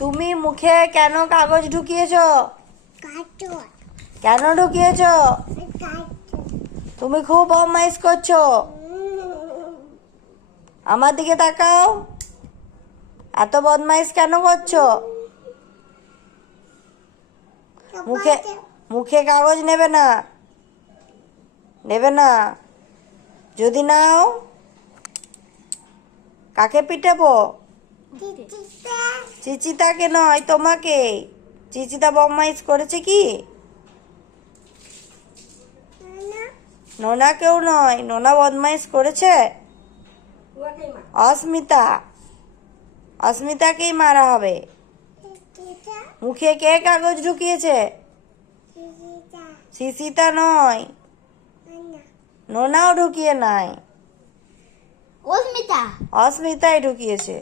তুমি মুখে কেন কাগজ ঢুকিয়েছো? কেন ঢুকিয়েছো? তুমি খুব বদমাইশ করছো। আমার দিকে তাকাও। এত বদমাইশ কেন করছো? মুখে মুখে কাগজ নেবে না, নেবে না। যদি নাও কাকে পিটাবো? চিচিতাকে নয়, তোমাকে। চিচিতা বদমাইশ করেছে কি? নোনা কেউ নয়, নোনা বদমাইশ করেছে। অস্মিতা, অস্মিতাকেই মারা হবে। মুখে কে কাগজ ঢুকিয়েছে? চিচিতা নয়, নোনাও ঢুকিয়ে নাই, অস্মিতা অস্মিতাই ঢুকিয়েছে।